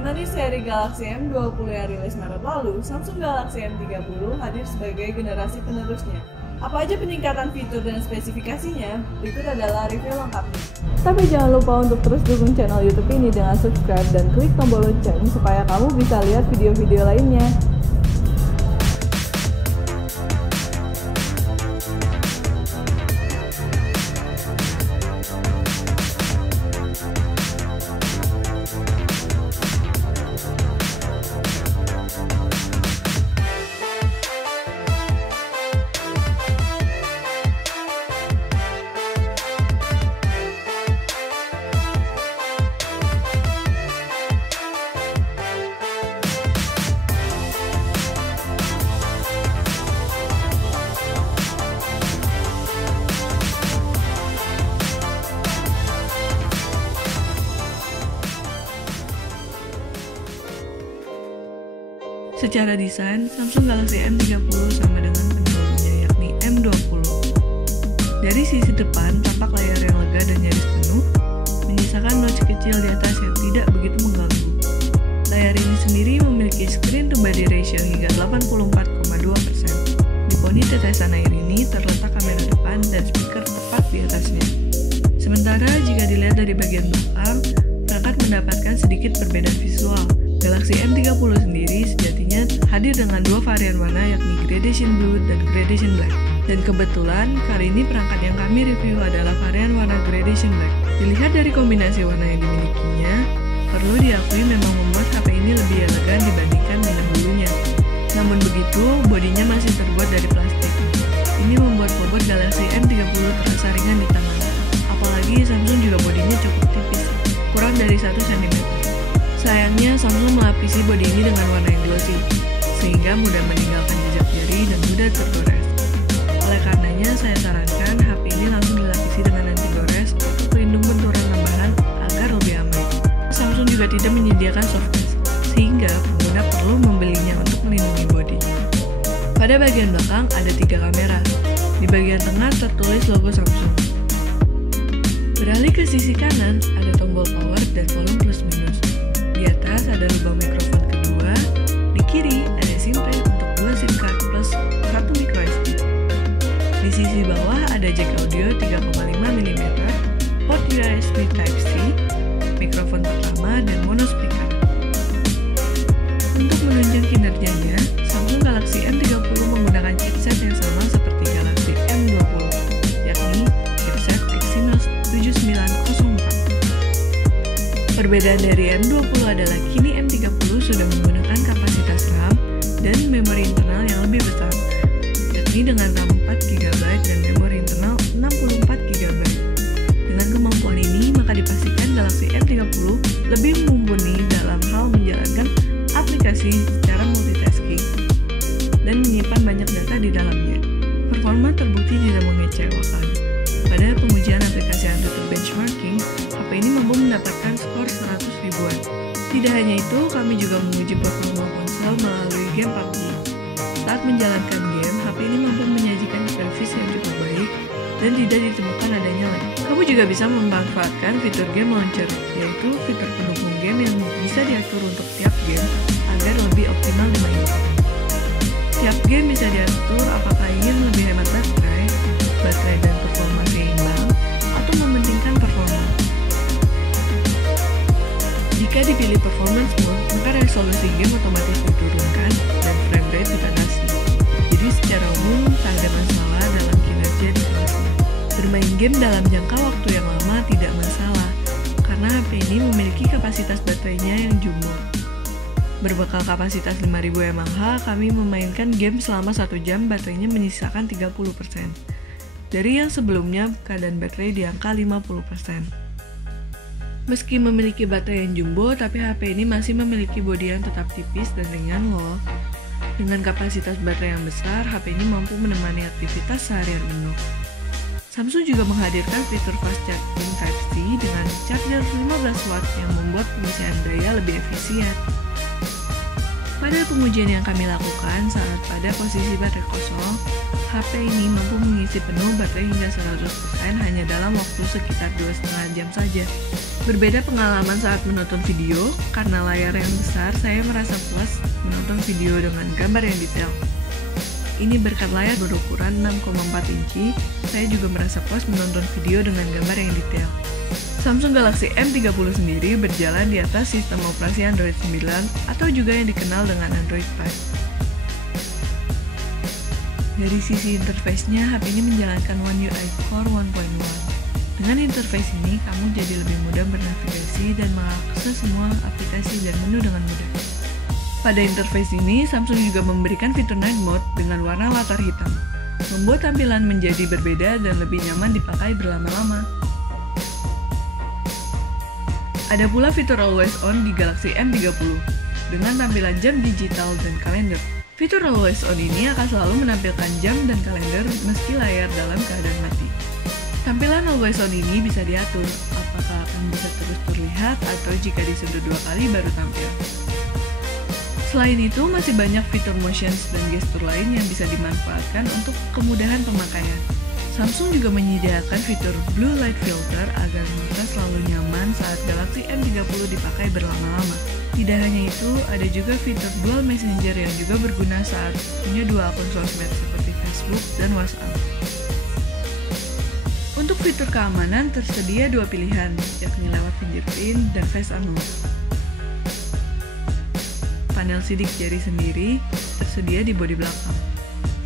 Menemani seri Galaxy M20 yang rilis Maret lalu, Samsung Galaxy M30 hadir sebagai generasi penerusnya. Apa aja peningkatan fitur dan spesifikasinya? Berikut adalah review lengkapnya. Tapi jangan lupa untuk terus dukung channel YouTube ini dengan subscribe dan klik tombol lonceng supaya kamu bisa lihat video-video lainnya. Secara desain, Samsung Galaxy M30 sama dengan pendahulunya yakni M20. Dari sisi depan, tampak layar yang lega dan nyaris penuh, menyisakan notch kecil di atas yang tidak begitu mengganggu. Layar ini sendiri memiliki screen to body ratio hingga 84,2%. Di poni tetesan air ini terletak kamera depan dan speaker tepat di atasnya. Sementara jika dilihat dari bagian belakang, perangkat mendapatkan sedikit perbedaan visual. Galaxy M30 sendiri sejatinya hadir dengan dua varian warna yakni Gradation Blue dan Gradation Black. Dan kebetulan kali ini perangkat yang kami review adalah varian warna Gradation Black. Dilihat dari kombinasi warna yang dimilikinya, perlu diakui memang membuat HP ini lebih elegan dibandingkan dengan dulunya. Namun begitu, bodinya masih terbuat dari plastik. Ini membuat bobot Galaxy M30 terasa ringan di tangan. Apalagi Samsung juga bodinya cukup tipis, kurang dari 1 cm. Sayangnya, Samsung melapisi bodi ini dengan warna yang glossy, sehingga mudah meninggalkan jejak jari dan mudah tergores. Oleh karenanya, saya sarankan HP ini langsung dilapisi dengan anti-gores atau pelindung benturan tambahan agar lebih aman. Samsung juga tidak menyediakan soft case, sehingga pengguna perlu membelinya untuk melindungi bodi. Pada bagian belakang ada 3 kamera. Di bagian tengah tertulis logo Samsung. Beralih ke sisi kanan, ada tombol power dan volume plus minus. Di atas ada lubang mikrofon kedua, di kiri ada SIM tray untuk 2 SIM card plus 1 microSD. Di sisi bawah ada jack audio 3,5 mm, port USB Type-C, mikrofon pertama dan mono speaker. Untuk menunjang kinerjanya, Samsung Galaxy M30 menggunakan chipset yang sama seperti Galaxy M20, yakni chipset Exynos 7904. Perbedaan dari M20 adalah kini M30 sudah menggunakan kapasitas RAM dan memori internal yang lebih besar, yakni dengan RAM 4GB dan memori internal 64GB. Dengan kemampuan ini, maka dipastikan Galaxy M30 lebih mumpuni dalam hal menjalankan aplikasi secara multitasking dan menyimpan banyak data di dalamnya. Performa terbukti tidak mengecewakan. Pada pengujian aplikasi Antutu benchmarking, HP ini mampu mendapatkan skor 100 ribuan. Tidak hanya itu, kami juga menguji performa ponsel melalui game PUBG. Saat menjalankan game, HP ini mampu menyajikan grafis yang cukup baik dan tidak ditemukan adanya lag. Kamu juga bisa memanfaatkan fitur game launcher, yaitu fitur pendukung game yang bisa diatur untuk tiap game agar lebih optimal dimainkan. Tiap game bisa diatur apakah ingin lebih hemat baterai dan performa seimbang, atau mementingkan performa. Jika dipilih performance mode, maka resolusi game otomatis diturunkan dan frame rate dibatasi. Jadi secara umum tak ada masalah dalam kinerja di kelasnya. Bermain game dalam jangka waktu yang lama tidak masalah, karena HP ini memiliki kapasitas baterainya yang jumbo. Berbekal kapasitas 5000 mAh, kami memainkan game selama 1 jam, baterainya menyisakan 30%. Dari yang sebelumnya, keadaan baterai di angka 50%. Meski memiliki baterai yang jumbo, tapi HP ini masih memiliki bodi yang tetap tipis dan ringan loh. Dengan kapasitas baterai yang besar, HP ini mampu menemani aktivitas seharian penuh. Samsung juga menghadirkan fitur fast charging Type-C dengan charger 15 watt yang membuat pengisian daya lebih efisien. Pada pengujian yang kami lakukan saat pada posisi baterai kosong, HP ini mampu mengisi penuh baterai hingga 100% hanya dalam waktu sekitar 2,5 jam saja. Berbeda pengalaman saat menonton video, karena layar yang besar saya merasa puas menonton video dengan gambar yang detail. Ini berkat layar berukuran 6,4 inci, saya juga merasa puas menonton video dengan gambar yang detail. Samsung Galaxy M30 sendiri berjalan di atas sistem operasi Android 9 atau juga yang dikenal dengan Android Pie. Dari sisi interface-nya, HP ini menjalankan One UI Core 1.1. Dengan interface ini, kamu jadi lebih mudah bernavigasi dan mengakses semua aplikasi dan menu dengan mudah. Pada interface ini, Samsung juga memberikan fitur Night Mode dengan warna latar hitam, membuat tampilan menjadi berbeda dan lebih nyaman dipakai berlama-lama. Ada pula fitur Always On di Galaxy M30 dengan tampilan jam digital dan kalender. Fitur Always On ini akan selalu menampilkan jam dan kalender meski layar dalam keadaan mati. Tampilan Always On ini bisa diatur, apakah akan bisa terus terlihat atau jika disentuh 2 kali baru tampil. Selain itu, masih banyak fitur motions dan gestur lain yang bisa dimanfaatkan untuk kemudahan pemakaian. Samsung juga menyediakan fitur Blue Light Filter agar mata selalu nyaman saat Galaxy M30 dipakai berlama-lama. Tidak hanya itu, ada juga fitur Dual Messenger yang juga berguna saat punya 2 akun sosmed seperti Facebook dan WhatsApp. Untuk fitur keamanan tersedia 2 pilihan, yakni lewat fingerprint dan Face Unlock. Panel sidik jari sendiri tersedia di bodi belakang.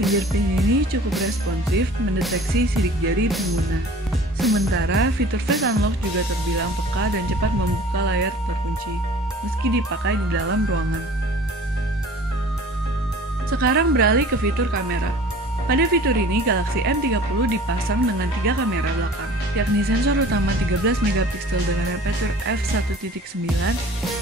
Fingerprint ini cukup responsif mendeteksi sidik jari pengguna. Sementara fitur Face Unlock juga terbilang peka dan cepat membuka layar terkunci, meski dipakai di dalam ruangan. Sekarang beralih ke fitur kamera. Pada fitur ini, Galaxy M30 dipasang dengan 3 kamera belakang, yakni sensor utama 13 megapiksel dengan aperture f1.9,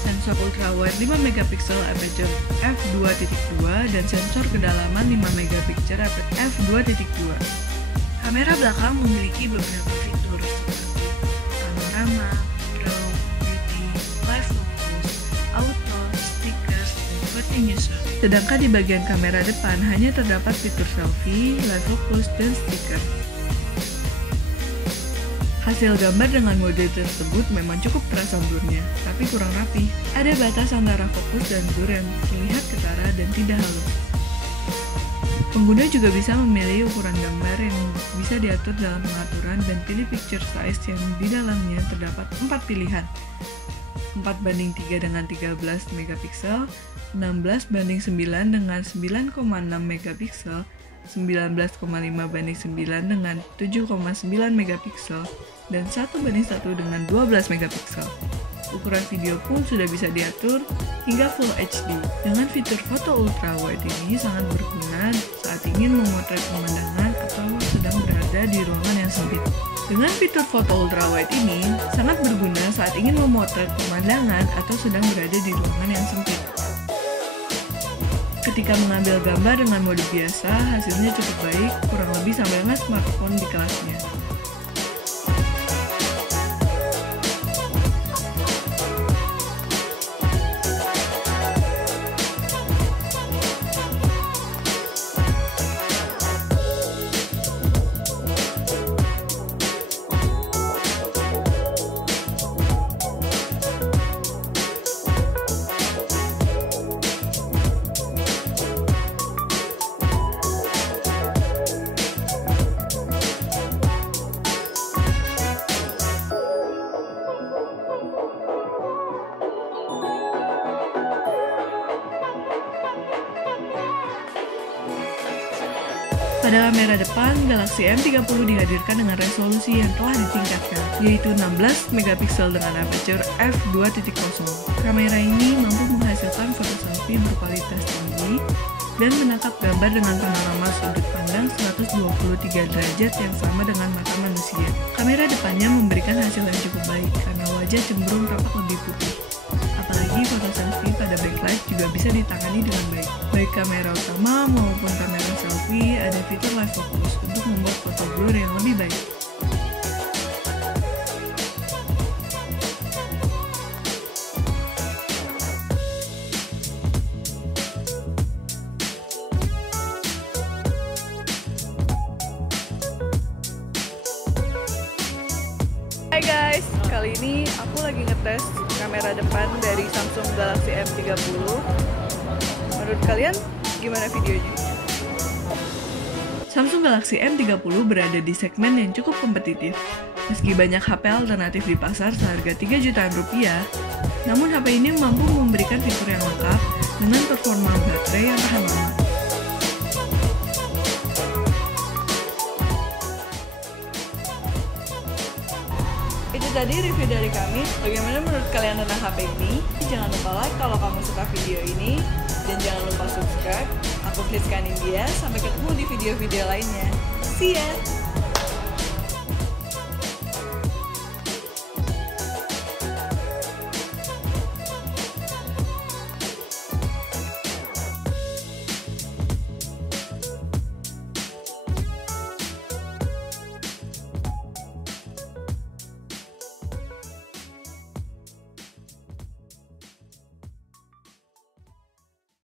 sensor ultrawide 5 megapiksel aperture f2.2, dan sensor kedalaman 5 megapiksel aperture f2.2. Kamera belakang memiliki beberapa fitur seperti panorama, pro, beauty, live focus, auto, stickers, dan continuous. Sedangkan di bagian kamera depan hanya terdapat fitur selfie, live focus, dan stiker. Hasil gambar dengan mode tersebut memang cukup terasa blurnya, tapi kurang rapi. Ada batas antara fokus dan blur yang terlihat ketara dan tidak halus. Pengguna juga bisa memilih ukuran gambar yang bisa diatur dalam pengaturan dan pilih picture size yang di dalamnya terdapat 4 pilihan. 4:3 dengan 13 megapiksel, 16:9 dengan 9,6 megapiksel, 19,5:9 dengan 7,9 megapiksel, dan 1:1 dengan 12 megapiksel. Ukuran video pun sudah bisa diatur hingga Full HD. Dengan fitur foto ultrawide ini sangat berguna saat ingin memotret pemandangan atau sedang berada di ruangan yang sempit. Dengan fitur foto ultrawide ini sangat berguna saat ingin memotret pemandangan atau sedang berada di ruangan yang sempit. Ketika mengambil gambar dengan mode biasa, hasilnya cukup baik, kurang lebih sama dengan smartphone di kelasnya. Pada kamera depan, Galaxy M30 dihadirkan dengan resolusi yang telah ditingkatkan, yaitu 16 megapiksel dengan aperture f2.0. Kamera ini mampu menghasilkan foto selfie berkualitas tinggi dan menangkap gambar dengan panorama sudut pandang 123 derajat yang sama dengan mata manusia. Kamera depannya memberikan hasil yang cukup baik karena wajah cenderung tampak lebih putih. Apalagi foto selfie pada backlight juga bisa ditangani dengan baik. Baik kamera utama maupun kamera selfie ada fitur live focus untuk membuat foto blur yang lebih baik. kali ini aku lagi ngetes kamera depan dari Samsung Galaxy M30. Menurut kalian gimana videonya? Samsung Galaxy M30 berada di segmen yang cukup kompetitif. Meski banyak HP alternatif di pasar seharga 3 jutaan rupiah, namun HP ini mampu memberikan fitur yang lengkap dengan performa baterai yang tahan lama. Itu tadi review dari kami. Bagaimana menurut kalian tentang HP ini? Jangan lupa like kalau kamu suka video ini, dan jangan lupa subscribe. Aku Friska Nindya, sampai ketemu di video-video lainnya. See ya!